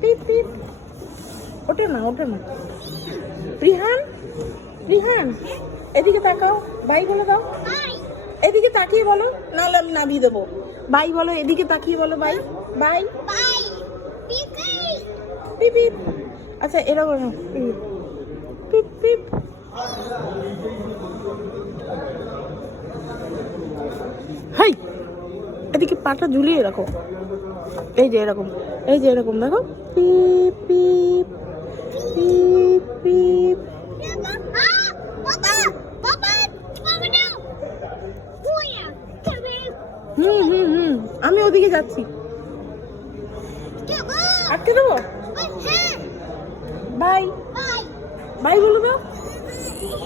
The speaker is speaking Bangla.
পিপ পিপ। ওঠে না, ওঠে না। রিহান, রিহান, এদিকে তাকাও, বাই বলে দাও। এদিকে তাকিয়ে বলো, নাহলে আমি নামিয়ে দেবো। বাই বলো, এদিকে তাকিয়ে বলো বাই। বাই পিপ পিপ। আচ্ছা এরকম পিপ পিপ। হাই, এদিকে পাটা ঝুলিয়ে রাখো। এই যে এরকম, এই যে এরকম দেখো। পিপ পিপ পিপ পিপ। হুম হুম হুম, আমি ওদিকে যাচ্ছি। আটকে দেবো। বাই বাই বলে দাও।